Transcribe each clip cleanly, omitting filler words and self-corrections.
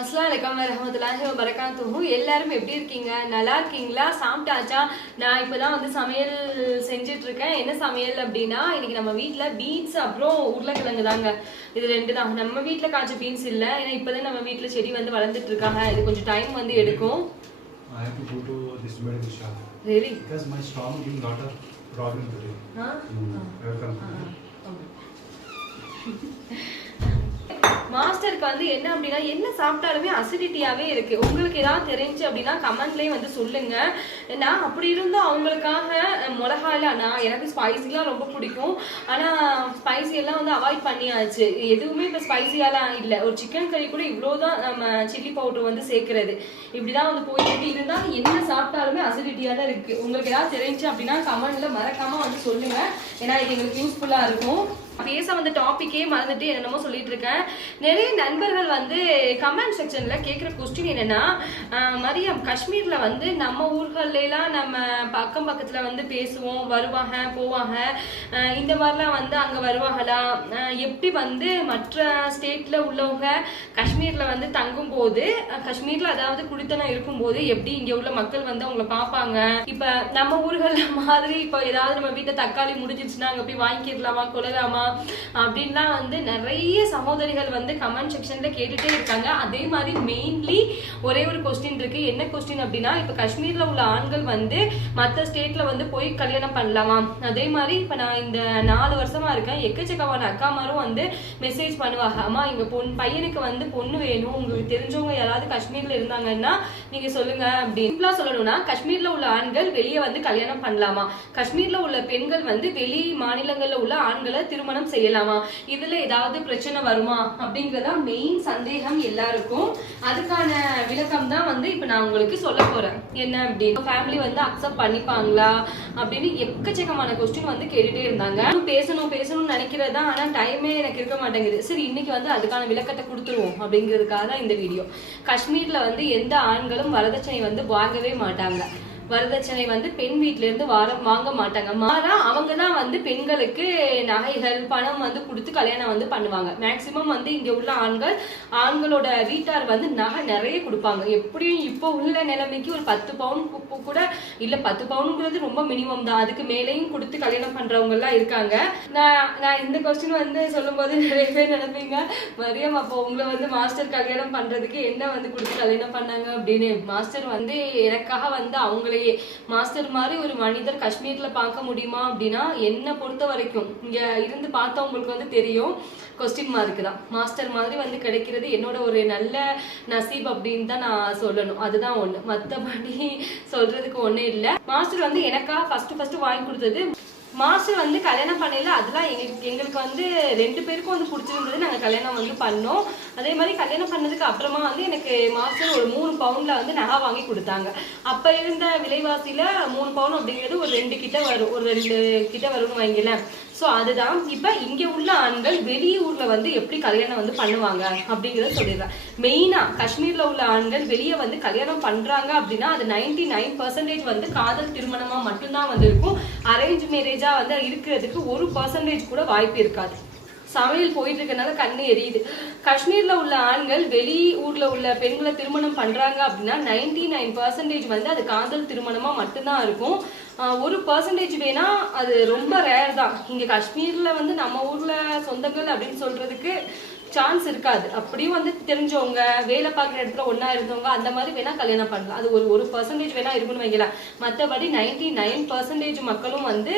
அஸ்ஸலாமு அலைக்கும் வரஹ்மத்துல்லாஹி வபரகாத்துஹு. எல்லாரும் எப்படி இருக்கீங்க? நல்லா இருக்கீங்களா? சாப்பிட்டாச்சா? நான் இப்பதான் வந்து சமையல் செஞ்சுட்டு இருக்கேன். என்ன சமையல் அப்படின்னா, இன்னைக்கு நம்ம வீட்டுல பீன்ஸ் அப்புறம் உருளைக்கிழங்கு தாங்க. இது ரெண்டு தான். நம்ம வீட்டுல காய்ச்ச பீன்ஸ் இல்ல, ஏன்னா இப்பதான் நம்ம வீட்டுல செடி வந்து வளர்ந்துட்டு இருக்காங்க. இது கொஞ்சம் டைம் வந்து எடுக்கும். I have to go to this medical shop. Really? Because my stomach is not a problem today. Welcome. மாஸ்டருக்கு வந்து என்ன அப்படின்னா, என்ன சாப்பிட்டாலுமே அசிடிட்டியாவே இருக்கு. உங்களுக்கு ஏதாவது தெரிஞ்சு அப்படின்னா கமெண்ட்லயே வந்து சொல்லுங்க. நான் அப்படி இருந்தும் அவங்களுக்காக மிளகாலாம், நான் எனக்கு ஸ்பைசிலாம் ரொம்ப பிடிக்கும், ஆனா ஸ்பைசி எல்லாம் வந்து அவாய்ட் பண்ணியாச்சு. எதுவுமே இப்ப ஸ்பைசியாலாம் இல்ல. ஒரு சிக்கன் கறி கூட இவ்வளவுதான் நம்ம சில்லி பவுடர் வந்து சேர்க்கறது. இப்படிதான் வந்து போயிட்டு இருந்தா என்ன சாப்பிட்டாலுமே அசிடிட்டியா தான் இருக்கு. உங்களுக்கு ஏதாவது தெரிஞ்சு அப்படின்னா கமெண்ட்ல மறக்காம வந்து சொல்லுங்க. ஏன்னா இது எங்களுக்கு யூஸ்ஃபுல்லா இருக்கும். பேச வந்த டாபிக்கே மறந்துட்டு என்னமோ சொல்லிட்டு இருக்கேன். நிறைய நண்பர்கள் வந்து கமெண்ட் செக்ஷன்ல கேட்குற கொஸ்டின் என்னன்னா, மரியம் காஷ்மீர்ல வந்து நம்ம ஊர்கள்ல எல்லாம் நம்ம பக்கம் பக்கத்துல வந்து பேசுவோம், வருவாங்க போவாங்க, இந்த மாதிரிலாம் வந்து அங்க வருவாங்களா? எப்படி வந்து மற்ற ஸ்டேட்ல உள்ளவங்க காஷ்மீர்ல வந்து தங்கும் போது, காஷ்மீர்ல அதாவது குடித்தனம் இருக்கும்போது எப்படி இங்க உள்ள மக்கள் வந்து அவங்கள பார்ப்பாங்க? இப்ப நம்ம ஊர்கள்ல மாதிரி இப்ப ஏதாவது நம்ம வீட்டை தக்காளி முடிஞ்சிருச்சுன்னா அங்க போய் வாங்கிக்கலாமா, கொள்ளலாமா அப்படின்னா வந்து நிறைய சகோதரிகள் வந்து கமெண்ட் செக்ஷன்ல கேட்டுட்டே இருக்காங்க. அதே மாதிரி மெயின்லி ஒரே ஒரு கொஸ்டின் இருக்கு. என்ன கொஸ்டின் அப்படின்னா, இப்ப காஷ்மீர்ல உள்ள ஆண்கள் வந்து மற்ற ஸ்டேட்ல வந்து போய் கல்யாணம் பண்ணலாமா? அதே மாதிரி இப்ப நான் இந்த 4 வருஷமா இருக்கேன், எக்கச்சக்கமான அக்காமாரும் வந்து மெசேஜ் பண்ணுவாங்க, அம்மா எங்க பையனுக்கு வந்து பொண்ணு வேணும், உங்களுக்கு தெரிஞ்சவங்க யாராவது காஷ்மீர்ல இருந்தாங்கன்னா நீங்க சொல்லுங்க அப்படின்னு. சிம்பிளா சொல்லணும்னா, காஷ்மீர்ல உள்ள ஆண்கள் வெளியே வந்து கல்யாணம் பண்ணலாமா, காஷ்மீர்ல உள்ள பெண்கள் வந்து வெளி மாநிலங்கள்ல உள்ள ஆண்களை திருமணம் செய்யலாமா, இதுல ஏதாவது பிரச்சனை வருமா அப்படிங்கறத மெயின் சந்தேகம் எல்லாருக்கும். அதுக்கான விளக்கம் தான் வந்து இப்ப நான் உங்களுக்கு சொல்ல போறேன். என்ன அப்படின்னு, ஃபேமிலி வந்து அக்செப்ட் பண்ணிப்பாங்களா அப்படின்னு எக்கச்சக்கமான கொஸ்டின் வந்து கேட்டுட்டே இருந்தாங்க. பேசணும்னு நினைக்கிறதா, ஆனா டைமே எனக்கு இருக்க மாட்டேங்குது. சரி, இன்னைக்கு வந்து அதுக்கான விளக்கத்தை கொடுத்துருவோம் அப்படிங்கிறதுக்காக தான் இந்த வீடியோ. காஷ்மீர்ல வந்து எந்த ஆண்களும் வரதட்சணை வந்து வாங்கவே மாட்டாங்க. வரதட்சணை வந்து பெண் வீட்டுல இருந்து வாங்க மாட்டாங்க. மாறா அவங்க தான் வந்து பெண்களுக்கு நகைகள் பணம் வந்து கொடுத்து கல்யாணம் வந்து பண்ணுவாங்க. மேக்சிமம் வந்து இங்க உள்ள ஆண்களோட வீட்டார் வந்து நகை நிறைய கொடுப்பாங்க. எப்படியும் இப்போ உள்ள நிலைமைக்கு ஒரு 10 பவுன் கூட இல்ல, 10 பவுனுங்கிறது ரொம்ப மினிமம் தான். அதுக்கு மேலேயும் கொடுத்து கல்யாணம் பண்றவங்க எல்லாம் இருக்காங்க. நான் இந்த கொஸ்டின் வந்து சொல்லும் போது நிறைய பேர் நினைப்பீங்க, மரியம் அப்போ உங்களை வந்து மாஸ்டர் கல்யாணம் பண்றதுக்கு என்ன வந்து கொடுத்து கல்யாணம் பண்ணாங்க அப்படின்னு. மாஸ்டர் வந்து எனக்காக வந்து அவங்களே மாஸ்டர் மாதிரி ஒரு மனிதர் காஷ்மீர்ல பார்க்க முடியுமா அப்படின்னா, என்ன பொறுத்த வரைக்கும் இங்க இருந்து பார்த்தவங்களுக்கு வந்து தெரியும், கொஸ்டின் மார்க் தான். மாஸ்டர் மாதிரி வந்து கிடைக்கிறது என்னோட ஒரு நல்ல நசீப் அப்படின்னு தான் நான் சொல்லணும். அதுதான் ஒண்ணு, மத்தபடி சொல்றதுக்கு ஒண்ணு இல்ல. மாஸ்டர் வந்து எனக்கா ஃபர்ஸ்ட் வாங்கி கொடுத்தது. மாஸ்டர் வந்து கல்யாணம் பண்ணல, அதெல்லாம் எங்களுக்கு வந்து 2 பேருக்கும் வந்து பிடிச்சிருந்தது. நாங்க கல்யாணம் வந்து பண்ணோம். அதே மாதிரி கல்யாணம் பண்ணதுக்கு அப்புறமா வந்து எனக்கு மாஸ்டர் ஒரு 3 பவுன்ல வந்து நகை வாங்கி கொடுத்தாங்க. அப்ப இருந்த விலைவாசியில 3 பவுன் அப்படிங்கிறது ஒரு 2 கிட்ட வரும், ஒரு 2 கிட்ட வரும்னு வைங்கல. சோ அதுதான். இப்ப இங்க உள்ள ஆண்கள் வெளியூர்ல வந்து எப்படி கல்யாணம் வந்து பண்ணுவாங்க அப்படிங்கறத சொல்லிடுறேன். மெயினா காஷ்மீர்ல உள்ள ஆண்கள் வெளியே வந்து கல்யாணம் பண்றாங்க அப்படின்னா அது 99% வந்து காதல் திருமணமா மட்டும்தான் வந்து இருக்கும். அரேஞ்ச் மேரேஜா வந்து இருக்கிறதுக்கு 1% கூட வாய்ப்பு இருக்காது. சமையல் போயிட்டு இருக்கனால கண்ணு எரியுது. காஷ்மீர்ல உள்ள ஆண்கள் வெளி ஊர்ல உள்ள பெண்களை திருமணம் பண்றாங்க அப்படின்னா 99% வந்து அது காதல் திருமணமா மட்டும்தான் இருக்கும். 1% வேணா அது ரொம்ப ரேர் தான். இங்க காஷ்மீர்ல வந்து நம்ம ஊர்ல சொந்தங்கள் அப்படின்னு சொல்றதுக்கு சான்ஸ் இருக்காது. அப்படியும் வந்து தெரிஞ்சவங்க வேலை பார்க்குற இடத்துல ஒன்னா இருந்தவங்க அந்த மாதிரி வேணா கல்யாணம் பண்ணலாம். அது ஒரு 1% வேணா இருக்குன்னு வைக்கலாம். மற்றபடி 99% மக்களும் வந்து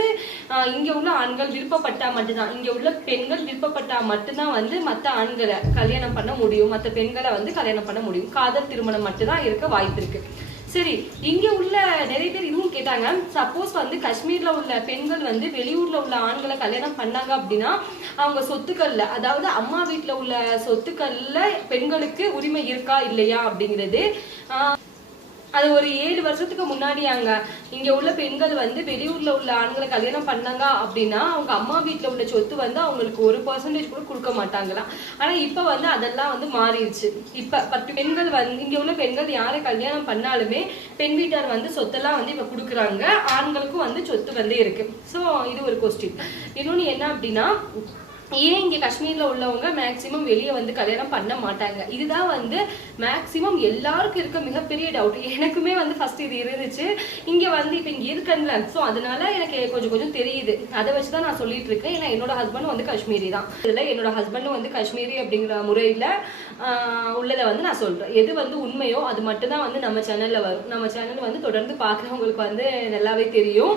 இங்க உள்ள ஆண்கள் விருப்பப்பட்டா மட்டும்தான், இங்க உள்ள பெண்கள் விருப்பப்பட்டா மட்டும்தான் வந்து மற்ற ஆண்களை கல்யாணம் பண்ண முடியும், மற்ற பெண்களை வந்து கல்யாணம் பண்ண முடியும். காதல் திருமணம் மட்டும்தான் இருக்க வாய்ப்பு இருக்கு. சரி, இங்க உள்ள நிறைய பேர் இதுவும் கேட்டாங்க, சப்போஸ் வந்து காஷ்மீர்ல உள்ள பெண்கள் வந்து வெளியூர்ல உள்ள ஆண்களை கல்யாணம் பண்ணாங்க அப்படின்னா அவங்க சொத்துக்கள்ல, அதாவது அம்மா வீட்டுல உள்ள சொத்துக்கள்ல பெண்களுக்கு உரிமை இருக்கா இல்லையா அப்படிங்கிறது. அது ஒரு 7 வருஷத்துக்கு முன்னாடியாங்க இங்க உள்ள பெண்கள் வந்து வெளியூர்ல உள்ள ஆண்களை கல்யாணம் பண்ணாங்க அப்படின்னா அவங்க அம்மா வீட்டுல உள்ள சொத்து வந்து அவங்களுக்கு 1% கூட கொடுக்க மாட்டாங்களாம். ஆனா இப்ப வந்து அதெல்லாம் வந்து மாறிடுச்சு. இப்ப 10 பெண்கள் வந்து இங்க உள்ள பெண்கள் யாரை கல்யாணம் பண்ணாலுமே பெண் வீட்டார் வந்து சொத்தெல்லாம் வந்து இப்ப கொடுக்குறாங்க. ஆண்களுக்கும் வந்து சொத்து வந்து இருக்கு. சோ இது ஒரு கொஸ்டின். இன்னொன்னு என்ன அப்படின்னா, ஏன் இங்க காஷ்மீர்ல உள்ளவங்க மேக்சிமம் வெளியே வந்து கல்யாணம் பண்ண மாட்டாங்க? இதுதான் வந்து மேக்சிமம் எல்லாருக்கும் இருக்க மிகப்பெரிய டவுட். எனக்குமே வந்து ஃபர்ஸ்ட் இது இருந்துச்சு. இங்க வந்து இப்ப இங்க இருக்கேன்ல, சோ அதனால எனக்கு கொஞ்சம் கொஞ்சம் தெரியுது. அதை வச்சுதான் நான் சொல்லிட்டு இருக்கேன். ஏன்னா என்னோட ஹஸ்பண்ட் வந்து காஷ்மீரி தான். இதுல என்னோட ஹஸ்பண்டும் வந்து காஷ்மீரி அப்படிங்கிற முறையில உள்ளதை வந்து நான் சொல்றேன். எது வந்து உண்மையோ அது மட்டும் தான் வந்து நம்ம சேனல்ல வரும். நம்ம சேனல் வந்து தொடர்ந்து பாக்குறவங்களுக்கு வந்து நல்லாவே தெரியும்.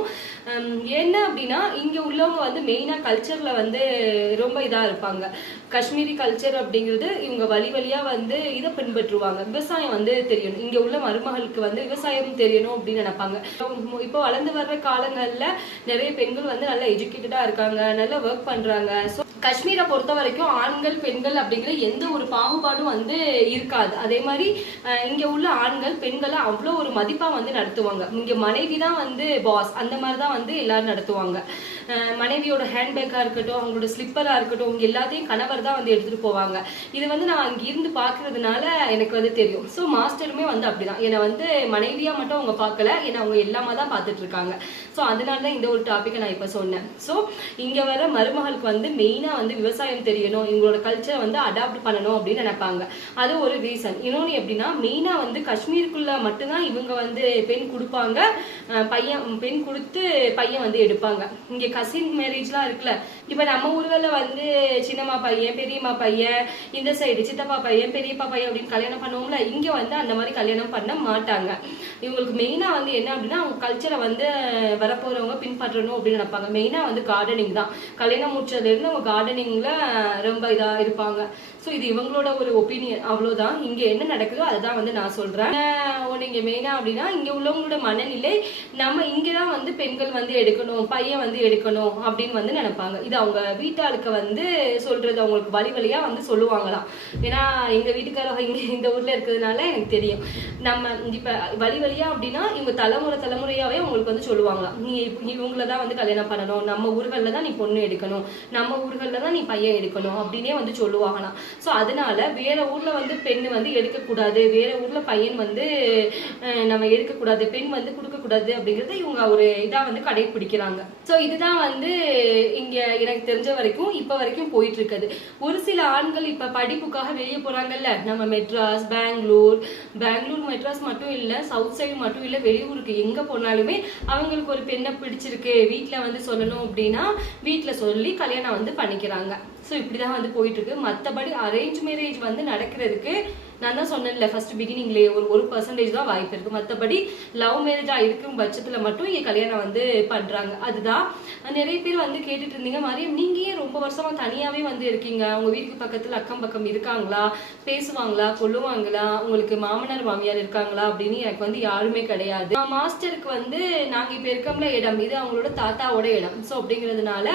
என்ன அப்படின்னா இங்க உள்ளவங்க வந்து மெயினா கல்ச்சர்ல வந்து ரொம்ப இதா இருப்பாங்க. காஷ்மீரி கல்ச்சர் அப்படிங்கிறது இவங்க வழி வழியா வந்து இதை பின்பற்றுவாங்க. விவசாயம் வந்து தெரியணும், இங்க உள்ள மருமகளுக்கு வந்து விவசாயம் தெரியணும் அப்படின்னு நினைப்பாங்க. இப்போ வளர்ந்து வர்ற காலங்கள்ல நிறைய பெண்கள் வந்து நல்லா எஜுகேட்டடா இருக்காங்க, நல்லா ஒர்க் பண்றாங்க. ஸோ காஷ்மீரை பொறுத்த வரைக்கும் ஆண்கள் பெண்கள் அப்படிங்கிற எந்த ஒரு பாகுபாடும் வந்து இருக்காது. அதே மாதிரி இங்க உள்ள ஆண்கள் பெண்களை அவ்வளோ ஒரு மதிப்பா வந்து நடத்துவாங்க. இங்க மனைவி தான் வந்து பாஸ், அந்த மாதிரிதான் வந்து எல்லாரும் நடத்துவாங்க. மனைவியோட ஹேண்ட்பேக்கா இருக்கட்டும், அவங்களோட ஸ்லிப்பரா இருக்கட்டும், இங்க எல்லாத்தையும் கணவர் தான் வந்து எடுத்துட்டு போவாங்க. இது வந்து நான் அங்க இருந்து பாக்குறதுனால எனக்கு வந்து தெரியும். ஸோ மாஸ்டருமே வந்து அப்படிதான் என்னை வந்து மனைவியா மட்டும் அவங்க பார்க்கல, ஏன்னா அவங்க எல்லாமா தான் பார்த்துட்டு இருக்காங்க. ஸோ அதனாலதான் இந்த ஒரு டாபிக்கை நான் இப்ப சொன்னேன். ஸோ இங்க வர மருமகளுக்கு வந்து மெயினா வந்து விவசாயம் தெரியணும், இவங்களோட கல்ச்சரை வந்து அடாப்ட் பண்ணணும் அப்படின்னு நினைப்பாங்க. அது ஒரு ரீசன். இன்னொன்னு எப்படின்னா மெயினா வந்து காஷ்மீருக்குள்ள மட்டும்தான் இவங்க வந்து பெண் கொடுப்பாங்க, பெண் கொடுத்து பையன் வந்து எடுப்பாங்க. இங்க கசின் மேரேஜ்லாம் இருக்குல்ல, இப்ப நம்ம ஊர்களில் வந்து சின்னம்மா பையன் பெரியம்மா பையன், இந்த சைடு சித்தப்பா பையன் பெரியப்பா பையன் அப்படின்னு கல்யாணம் பண்ணுவோம்ல, இங்க வந்து அந்த மாதிரி கல்யாணம் பண்ண மாட்டாங்க. இவங்களுக்கு மெயினா வந்து என்ன அப்படின்னா அவங்க கல்ச்சரை வந்து வரப்போறவங்க பின்பற்றணும் அப்படின்னு நினைப்பாங்க. மெயினா வந்து கார்டனிங் தான். கல்யாணம் முடிச்சதுல இருந்து அவங்க கார்டனிங்ல ரொம்ப இதா இருப்பாங்க. ஸோ இது இவங்களோட ஒரு ஒப்பீனியன், அவ்வளவுதான். இங்க என்ன நடக்குதோ அதுதான் வந்து நான் சொல்றேன். இங்க மெயினா அப்படின்னா இங்க உள்ளவங்களோட மனநிலை நம்ம இங்கதான் வந்து பெண்கள் வந்து எடுக்கணும், பையன் வந்து எடுக்கணும் அப்படின்னு வந்து நினைப்பாங்க. இது அவங்க வீட்டாளுக்கு வந்து சொல்றது, அவங்களுக்கு வழி வழியா வந்து சொல்லுவாங்களாம். ஏன்னா எங்க வீட்டுக்காரங்க இங்க இந்த ஊர்ல இருக்கிறதுனால எனக்கு தெரியும். நம்ம இப்ப வழி வழியா அப்படின்னா இவங்க தலைமுறையாவே அவங்களுக்கு வந்து சொல்லுவாங்களாம், நீ இவங்களதான் வந்து கல்யாணம் பண்ணணும், நம்ம ஊர்கள்ல தான் நீ பொண்ணு எடுக்கணும், நம்ம ஊர்கள்ல தான் நீ பையன் எடுக்கணும் அப்படின்னே வந்து சொல்லுவாங்களாம். ஸோ அதனால வேற ஊர்ல வந்து பெண்ணு வந்து எடுக்கக்கூடாது, வேற ஊர்ல பையன் வந்து நம்ம எடுக்கக்கூடாது, பெண் வந்து கொடுக்கக்கூடாது அப்படிங்கறத இவங்க ஒரு இதா வந்து கடைபிடிக்கிறாங்க. ஸோ இதுதான் வந்து இங்க எனக்கு தெரிஞ்ச வரைக்கும் இப்ப வரைக்கும் போயிட்டு இருக்குது. ஒரு சில ஆண்கள் இப்ப படிப்புக்காக வெளியே போறாங்கல்ல, நம்ம மெட்ராஸ், பெங்களூர் மெட்ராஸ் மட்டும் இல்ல, சவுத் சைடு மட்டும் இல்ல, வெளியூருக்கு எங்க போனாலுமே அவங்களுக்கு ஒரு பெண்ணை பிடிச்சிருக்கு, வீட்டுல வந்து சொல்லணும் அப்படின்னா வீட்டுல சொல்லி கல்யாணம் வந்து பண்ணிக்கிறாங்க. ஸோ இப்படிதான் வந்து போயிட்டு இருக்கு. மற்றபடி அரேஞ்ச் மேரேஜ் வந்து நடக்கிறதுக்கு நான் தான் சொன்னேன்ல ஃபர்ஸ்ட் பிகினிங்லேயே ஒரு 1% தான் வாய்ப்பு இருக்கு. மற்றபடி லவ் மேரேஜா இருக்கும் பட்சத்துல மட்டும் இங்க கல்யாணம் வந்து பண்றாங்க. அதுதான் நிறைய பேர் வந்து கேட்டுட்டு இருந்தீங்க, மரியம் நீங்க ஏன் ரொம்ப வருஷமா தனியாவே வந்து இருக்கீங்க, உங்க வீட்டுக்கு பக்கத்துல அக்கம் பக்கம் இருக்காங்களா, பேசுவாங்களா, கொள்ளுவாங்களா, உங்களுக்கு மாமனார் மாமியார் இருக்காங்களா அப்படின்னு எனக்கு வந்து யாருமே கிடையாது. மாஸ்டருக்கு வந்து நாங்க இப்ப இருக்கோம்ல இடம், இது அவங்களோட தாத்தாவோட இடம். ஸோ அப்படிங்கிறதுனால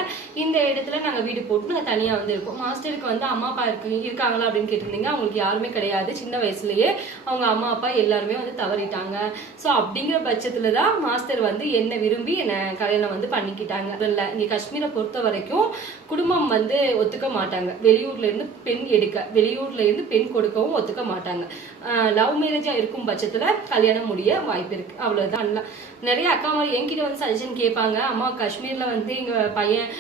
இந்த இடத்துல நாங்க வீடு போட்டு நாங்க தனியா வந்து இருக்கோம். மாஸ்டருக்கு வந்து அம்மா அப்பா இருக்காங்களா அப்படின்னு கேட்டிருந்தீங்க, அவங்களுக்கு யாருமே கிடையாது. சின்ன வயசுலயே அவங்க அம்மா அப்பா எல்லாருமே வந்து தவறிட்டாங்க. சோ அப்படிங்கிற பட்சத்துலதான் மாஸ்டர் வந்து என்ன விரும்பி என்ன கல்யாணம் வந்து பண்ணிக்கிட்டாங்க. இங்க காஷ்மீரை பொறுத்த வரைக்கும் குடும்பம் வந்து ஒத்துக்க மாட்டாங்க. வெளியூர்ல இருந்து பெண் எடுக்க, வெளியூர்ல இருந்து பெண் கொடுக்கவும் ஒத்துக்க மாட்டாங்க. லவ் மேரேஜா இருக்கும் பட்சத்துல கல்யாணம் முடிய வாய்ப்பு இருக்கு, அவ்வளவுதான். நிறைய அக்கா மாதிரி என்கிட்ட வந்து சஜஷன் கேட்பாங்க, அம்மா காஷ்மீர்ல வந்து எங்க பையன்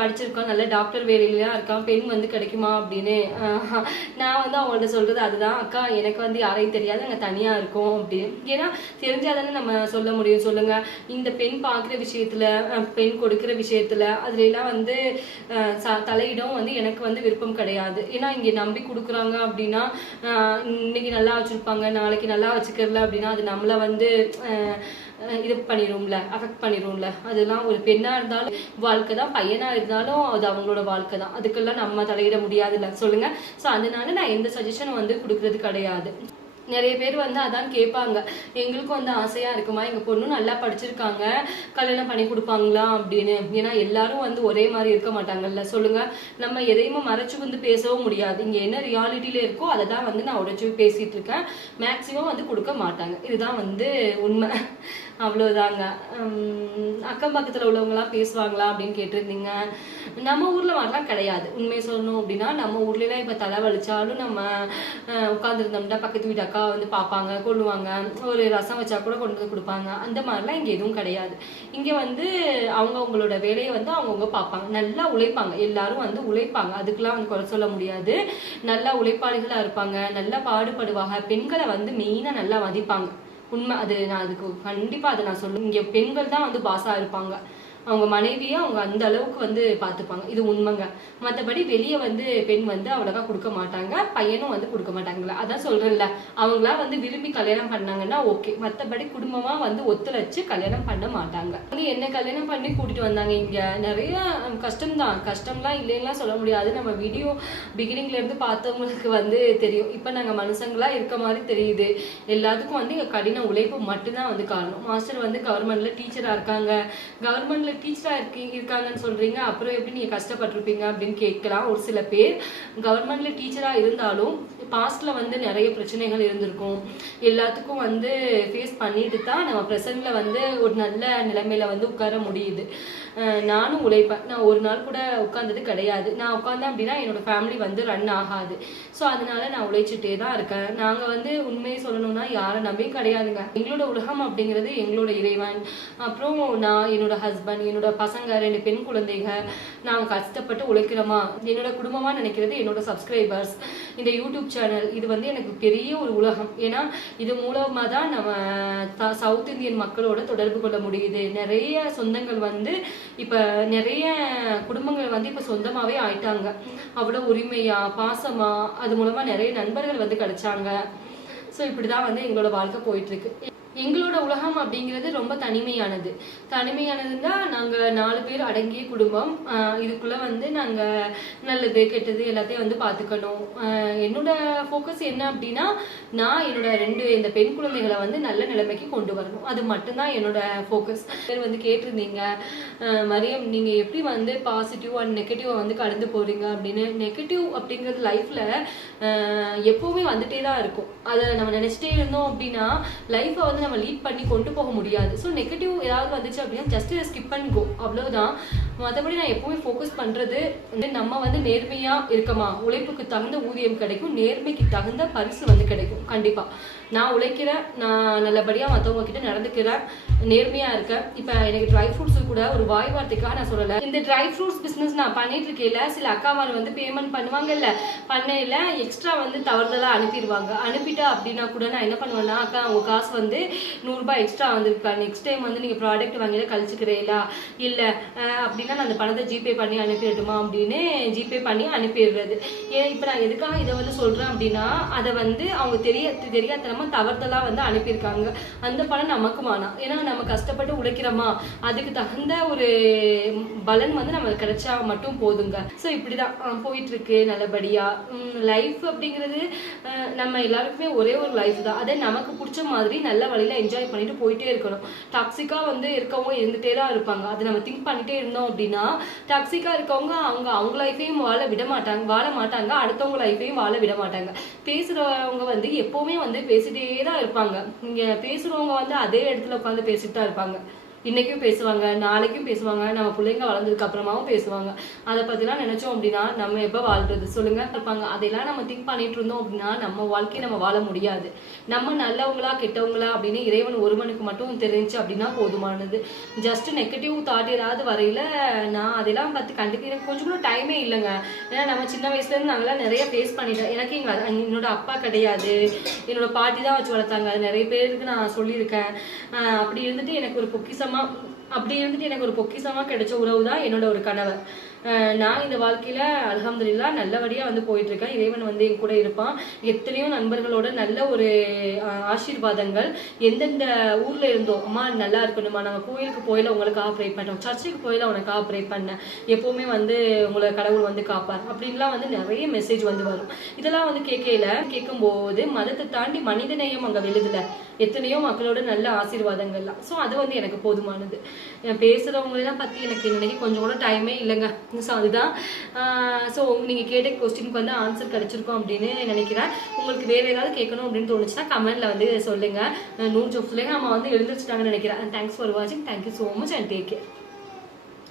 படிச்சிருக்கோம், நல்ல டாக்டர் வேலையிலாம் இருக்கான், பெண் வந்து கிடைக்குமா அப்படின்னு. நான் வந்து அவங்கள்ட்ட சொல்றது அதுதான், அக்கா எனக்கு வந்து யாரையும் தெரியாது, நாங்க தனியா இருக்கோம் அப்படின்னு. ஏன்னா தெரிஞ்சாதானே நம்ம சொல்ல முடியும், சொல்லுங்க. இந்த பெண் பாக்குற விஷயத்துல, பெண் கொடுக்கிற விஷயத்துல அதுல எல்லாம் வந்து தலையிடம் வந்து எனக்கு வந்து விருப்பம் கிடையாது. ஏன்னா இங்க நம்பி கொடுக்குறாங்க அப்படின்னா இன்னைக்கு நல்லா வச்சிருப்பாங்க, நாளைக்கு நல்லா வச்சுக்கல அப்படின்னா அது நம்மள வந்து இது பண்ணிடும்ல, அஃபெக்ட் பண்ணிடும்ல. அதெல்லாம் ஒரு பெண்ணா இருந்தாலும் வாழ்க்கை தான், பையனா இருந்தாலும் அது அவங்களோட வாழ்க்கை தான், அதுக்கெல்லாம் நம்ம தலையிட முடியாதுல்ல, சொல்லுங்க. ஸோ அதனால நான் எந்த சஜஷனும் வந்து கொடுக்கறது கிடையாது. நிறைய பேர் வந்து அதான் கேட்பாங்க, எங்களுக்கும் வந்து ஆசையா இருக்குமா, எங்க பொண்ணும் நல்லா படிச்சிருக்காங்க, கல்யாணம் பண்ணி கொடுப்பாங்களா அப்படின்னு. ஏன்னா எல்லாரும் வந்து ஒரே மாதிரி இருக்க மாட்டாங்கல்ல, சொல்லுங்க. நம்ம எதையுமே மறைச்சு வந்து பேசவும் முடியாது. இங்க என்ன ரியாலிட்டியில இருக்கோ அதை தான் வந்து நான் உடைச்சு பேசிட்டு இருக்கேன். மேக்சிமம் வந்து கொடுக்க மாட்டாங்க, இதுதான் வந்து உண்மை, அவ்வளவுதாங்க. அக்கம் பக்கத்துல உள்ளவங்க எல்லாம் பேசுவாங்களா அப்படின்னு கேட்டிருந்தீங்க. நம்ம ஊர்ல மாதிரிலாம் கிடையாது. உண்மையை சொல்லணும் அப்படின்னா நம்ம ஊர்ல எல்லாம் இப்ப தலை வலிச்சாலும் நம்ம உட்கார்ந்து இருந்தோம்னா பக்கத்து வீட்டு அக்கா வந்து பார்ப்பாங்க, கொள்ளுவாங்க, ஒரு ரசம் வச்சா கூட கொண்டு வந்து கொடுப்பாங்க. அந்த மாதிரிலாம் இங்கே எதுவும் கிடையாது. இங்கே வந்து அவங்கவுங்களோட வேலையை வந்து அவங்கவுங்க பார்ப்பாங்க, நல்லா உழைப்பாங்க, எல்லாரும் வந்து உழைப்பாங்க, அதுக்கெல்லாம் வந்து குறை சொல்ல முடியாது. நல்லா உழைப்பாளிகளாக இருப்பாங்க, நல்லா பாடுபடுவாங்க, பெண்களை வந்து மெயினாக நல்லா மதிப்பாங்க. உண்மை அது, நான் அதுக்கு கண்டிப்பாக அதை நான் சொல்லுவேன். இங்கே பெண்கள் தான் வந்து பாஸாக இருப்பாங்க, அவங்க மனைவியை அவங்க அந்த அளவுக்கு வந்து பார்த்துப்பாங்க, இது உண்மைங்க. மற்றபடி வெளியே வந்து பெண் வந்து அவ்வளோவா கொடுக்க மாட்டாங்க, பையனும் வந்து கொடுக்க மாட்டாங்களா. அதான் சொல்கிறேன்ல, அவங்களா வந்து விரும்பி கல்யாணம் பண்ணாங்கன்னா ஓகே, மற்றபடி குடும்பமாக வந்து ஒத்துழைச்சு கல்யாணம் பண்ண மாட்டாங்க. வந்து என்ன கல்யாணம் பண்ணி கூட்டிகிட்டு வந்தாங்க. இங்கே நிறைய கஷ்டம்தான், கஷ்டம்லாம் இல்லைன்னா சொல்ல முடியாது. நம்ம வீடியோ பிகினிங்லேருந்து பார்த்தவங்களுக்கு வந்து தெரியும். இப்போ நாங்கள் மனுஷங்களாக இருக்க மாதிரி தெரியுது. எல்லாத்துக்கும் வந்து கடின உழைப்பு மட்டும்தான் வந்து காரணம். மாஸ்டர் வந்து கவர்மெண்ட்டில் டீச்சராக இருக்காங்க, கவர்மெண்ட்ல டீச்சரா இருக்காங்கன்னு சொல்றீங்க, அப்புறம் எப்படி நீங்க கஷ்டப்பட்டிருப்பீங்க அப்படின்னு கேட்கலாம் ஒரு சில பேர். கவர்மெண்ட்ல டீச்சரா இருந்தாலும் பாஸ்ட்ல வந்து நிறைய பிரச்சனைகள் இருந்திருக்கும், எல்லாத்துக்கும் வந்து ஃபேஸ் பண்ணிட்டு தான் நம்ம ப்ரெசென்ட்ல வந்து ஒரு நல்ல நிலைமையில வந்து உட்கார முடியுது. நானும் உழைப்பேன், நான் ஒரு நாள் கூட உட்கார்ந்தது கிடையாது. நான் உட்காந்தேன் அப்படின்னா என்னோட ஃபேமிலி வந்து ரன் ஆகாது. ஸோ அதனால நான் உழைச்சிட்டே தான் இருக்கேன். நாங்கள் வந்து உண்மையை சொல்லணும்னா யாரை நம்பியும் கிடையாதுங்க. எங்களோட உலகம் அப்படிங்கிறது எங்களோட இறைவன், அப்புறம் நான், என்னோட ஹஸ்பண்ட், என்னோட பசங்க, 2 பெண் குழந்தைங்க, நாங்கள் கஷ்டப்பட்டு உழைக்கிறோமா, என்னோட குடும்பமாக நினைக்கிறது என்னோட சப்ஸ்கிரைபர்ஸ், இந்த யூடியூப் சேனல், இது வந்து எனக்கு பெரிய ஒரு உலகம். ஏன்னா இது மூலமாக தான் நம்ம சவுத் இந்தியன் மக்களோட தொடர்பு கொள்ள முடியுது. நிறைய சொந்தங்கள் வந்து இப்போ நிறைய குடும்பங்கள் வந்து இப்போ சொந்தமாகவே ஆயிட்டாங்க. அவ்வளோ உரிமையா பாசமா அது மூலமாக நிறைய நண்பர்கள் வந்து கிடைச்சாங்க. ஸோ இப்படி தான் வந்து எங்களோட வாழ்க்கை போயிட்டுருக்கு. எங்களோட உலகம் அப்படிங்கிறது ரொம்ப தனிமையானதுன்னா நாங்கள் 4 பேர் அடங்கிய குடும்பம். இதுக்குள்ளே வந்து நாங்கள் நல்லது கெட்டது எல்லாத்தையும் வந்து பார்த்துக்கணும். என்னோட ஃபோக்கஸ் என்ன அப்படின்னா, நான் என்னோட 2 இந்த பெண் குழந்தைகளை வந்து நல்ல நிலைமைக்கு கொண்டு வரணும், அது மட்டும்தான் என்னோட ஃபோக்கஸ். பேர் வந்து கேட்டிருந்தீங்க, மரியம் நீங்கள் எப்படி வந்து பாசிட்டிவ் அண்ட் நெகட்டிவை வந்து கடந்து போகிறீங்க அப்படின்னு. நெகட்டிவ் அப்படிங்கிறது லைஃப்பில் எப்போவுமே வந்துட்டே தான் இருக்கும். அதை நம்ம நினச்சிட்டே இருந்தோம் அப்படின்னா லைஃப்பை வந்து நம்ம லீட் பண்ணி கொண்டு போக முடியாது. ஸோ நெகட்டிவ் ஏதாவது வந்துச்சு அப்படின்னா ஜஸ்ட் ஸ்கிப் பண்ணி கோ, அவ்வளோதான். மற்றபடி நான் எப்பவுமே ஃபோக்கஸ் பண்ணுறது வந்து நம்ம வந்து நேர்மையாக இருக்கமா, உழைப்புக்கு தகுந்த ஊதியம் கிடைக்கும், நேர்மைக்கு தகுந்த பரிசு வந்து கிடைக்கும். கண்டிப்பாக நான் உழைக்கிறேன், நான் நல்லபடியாக மற்றவங்க கிட்ட நடந்துக்கிறேன், நேர்மையாக இருக்கேன். இப்போ எனக்கு ட்ரை ஃப்ரூட்ஸ் கூட ஒரு வாய் வார்த்தைக்காக நான் சொல்லலை. இந்த ட்ரை ஃப்ரூட்ஸ் பிஸ்னஸ் நான் பண்ணிட்டு இருக்கேன்ல, சில அக்காமார் வந்து பேமெண்ட் பண்ணுவாங்கல்ல, பண்ணையில் எக்ஸ்ட்ரா வந்து தவறுதலாக அனுப்பிடுவாங்க. அனுப்பிட்டா அப்படின்னா கூட நான் என்ன பண்ணுவேன்னா, அக்கா உங்கள் காசு வந்து 100 ரூபாய் எக்ஸ்ட்ரா வந்திருக்கா, நெக்ஸ்ட் டைம் வந்து நீங்கள் ப்ராடக்ட் வாங்கில கழிச்சுக்கிறீங்களா, இல்லை அப்படின்னா நான் அந்த பணத்தை ஜிபே பண்ணி அனுப்பிடட்டுமா அப்படின்னு ஜிபே பண்ணி அனுப்பிடுறது. ஏன் இப்போ நான் எதுக்காக இதை வந்து சொல்கிறேன் அப்படின்னா, அதை வந்து அவங்க தெரியாதனமா தவறுதலாக வந்து அனுப்பியிருக்காங்க. அந்த பணம் நமக்கு வேணாம். ஏன்னா நம்ம கஷ்டப்பட்டு உழைக்கிறோமா, அதுக்கு தகுந்த ஒரு பலன் வந்து நமக்கு கிடைச்சா மட்டும் போதுங்க. ஸோ இப்படிதான் போயிட்டு இருக்கு நல்லபடியா. லைஃப் அப்படிங்கிறது நம்ம எல்லாருக்குமே ஒரே ஒரு லைஃப் தான். அதே நமக்கு பிடிச்ச மாதிரி நல்ல வழியில என்ஜாய் பண்ணிட்டு போயிட்டே இருக்கணும். டாக்ஸிக்கா வந்து இருக்கவங்க இருந்துட்டே தான் இருப்பாங்க. அதை நம்ம திங்க் பண்ணிட்டே இருந்தோம் அப்படின்னா, டாக்ஸிக்கா இருக்கவங்க அவங்க லைஃபையும் வாழ மாட்டாங்க, அடுத்தவங்க லைஃபையும் வாழ விட மாட்டாங்க. பேசுறவங்க வந்து எப்பவுமே வந்து பேசிட்டே தான் இருப்பாங்க. இங்க பேசுறவங்க வந்து அதே இடத்துல உட்காந்து பேசிட்டு தான் இருப்பாங்க. இன்னைக்கும் பேசுவாங்க, நாளைக்கும் பேசுவாங்க, நம்ம பிள்ளைங்க வளர்ந்ததுக்கு அப்புறமாவும் பேசுவாங்க. அதை பத்திலாம் நினைச்சோம் அப்படின்னா நம்ம எப்ப வாழ்றது சொல்லுங்க இருப்பாங்க. அதெல்லாம் நம்ம திங்க் பண்ணிட்டு இருந்தோம் அப்படின்னா நம்ம வாழ்க்கையை நம்ம வாழ முடியாது. நம்ம நல்லவங்களா கெட்டவங்களா அப்படின்னு இறைவன் ஒருவனுக்கு மட்டும் தெரிஞ்சு அப்படின்னா போதுமானது. ஜஸ்ட் நெகட்டிவ் தாட் ஏதாவது வரையில நான் அதெல்லாம் பார்த்து கண்டிப்பாக கொஞ்சம் கூட டைமே இல்லைங்க. ஏன்னா நம்ம சின்ன வயசுல இருந்து நாங்களாம் நிறைய ஃபேஸ் பண்ணிட்டோம். எனக்கு என்னோட அப்பா கிடையாது, என்னோட பாட்டி தான் வச்சு வளர்த்தாங்க. நிறைய பேருக்கு நான் சொல்லியிருக்கேன். அப்படி இருந்துட்டு எனக்கு ஒரு பொக்கிஷமா கிடைச்ச உறவு தான் என்னோட ஒரு கணவர். நான் இந்த வாழ்க்கையில அல்ஹம்துலில்லாஹ் நல்லபடியா வந்து போயிட்டு இருக்கேன். இறைவன் வந்து என் கூட இருப்பான். எத்தனையோ நண்பர்களோட நல்ல ஒரு ஆசீர்வாதங்கள். எந்தெந்த ஊர்ல இருந்தோம், அம்மா நல்லா இருக்கணுமா, நாங்கள் கோயிலுக்கு போயில உங்களுக்காக ப்ரே பண்ணோம், சர்ச்சுக்கு போயில உனக்காக ப்ரே பண்ணேன், எப்பவுமே வந்து உங்களை கடவுள் வந்து காப்பார் அப்படின்லாம் வந்து நிறைய மெசேஜ் வந்து வரும். இதெல்லாம் வந்து கேட்கும்போது மதத்தை தாண்டி மனிதநேயம் அங்கே வெளுதுல எத்தனையோ மக்களோட நல்ல ஆசீர்வாதங்கள்லாம். ஸோ அது வந்து எனக்கு போதுமானது. பேசுறவங்களெல்லாம் பத்தி எனக்கு இன்னைக்கு கொஞ்சம் கூட டைமே இல்லைங்க. ஸோ அதுதான். ஸோ நீங்கள் கேட்ட கொஸ்டினுக்கு வந்து ஆன்சர் கிடைச்சிருக்கோம் அப்படின்னு நினைக்கிறேன். உங்களுக்கு வேறு ஏதாவது கேட்கணும் அப்படின்னு தோணுச்சுன்னா கமெண்ட்ல வந்து சொல்லுங்கள். 100 ஜோப் சொல்லுங்க. நம்ம வந்து எழுந்திரிச்சிட்டாங்கன்னு நினைக்கிறேன். தேங்க்ஸ் ஃபார் வாட்சிங். Thank you so much and take care.